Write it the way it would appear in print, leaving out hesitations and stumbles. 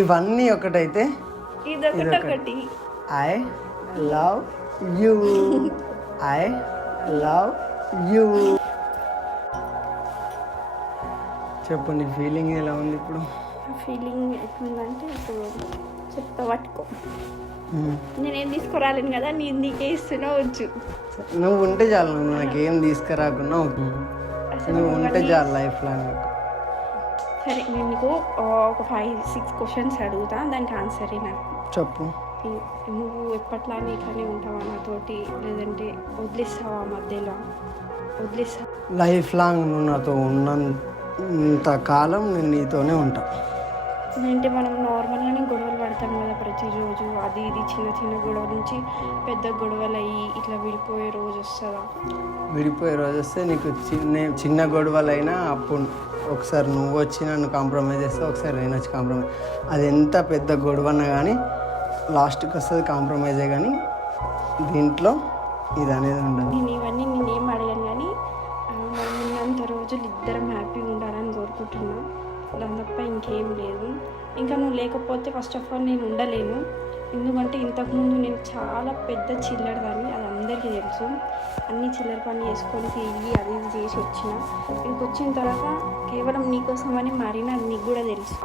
ఇవన్నీ ఒకటైతే ఇదొకటి. I love you, I love you. చెప్పు నీ ఫీలింగ్ ఎలా ఉంది ఇప్పుడు? ఫీలింగ్ ఎట్లుందంటే ఇప్పుడు చెప్తా పట్టుకో. నేనేం తీసుకురాలేను కదా, నీకే ఇస్తున్నా వచ్చు. నువ్వు ఉంటే చాలు, నువ్వు నాకేం తీసుకురాకున్నా నువ్వు ఉంటే చాలు లైఫ్ లాంగ్. సరే నేను నీకు ఒక 5-6 క్వశ్చన్స్ అడుగుతా, దానికి ఆన్సర్ నాకు చెప్పు. నువ్వు ఎప్పట్లానే ఇట్లానే ఉంటావా నాతోటి, లేదంటే వదిలేస్తావా మధ్యలో? వదిలేస్తా. లైఫ్ లాంగ్ నువ్వు నాతో ఉన్నంత కాలం నేను నీతోనే ఉంటా. అంటే మనం నార్మల్గానే గొడవలు పడతాం కదా ప్రతిరోజు, అది ఇది చిన్న చిన్న గొడవల నుంచి పెద్ద గొడవలు అయ్యి ఇట్లా విడిపోయే రోజు వస్తుందా? విడిపోయే రోజు వస్తే నీకు చిన్న గొడవలైనా అప్పుడు ఒకసారి నువ్వు వచ్చి నన్ను కాంప్రమైజ్ చేస్తావు, ఒకసారి నేను వచ్చి కాంప్రమైజ్. అది ఎంత పెద్ద గొడవన్నా కానీ లాస్ట్కి వస్తుంది కాంప్రమైజే, కానీ దీంట్లో ఇది అనేది ఉండదు. నేను ఇవన్నీ నేనేం అడిగాను కానీ మనం ఉన్నంత రోజులు ఇద్దరం హ్యాపీగా ఉండాలని కోరుకుంటున్నా, దాని తప్ప ఇంకేం లేదు. ఇంకా నువ్వు లేకపోతే ఫస్ట్ ఆఫ్ ఆల్ నేను ఉండలేను, ఎందుకంటే ఇంతకుముందు నేను చాలా పెద్ద చిల్లర దాన్ని, అది అందరికీ తెలుసు. అన్ని చిల్లర పని చేసుకొని తిరిగి అది ఇది చేసి వచ్చిన, ఇంటికి వచ్చిన తర్వాత కేవలం నీకోసమని మారిన, అది నీకు కూడా తెలుసు.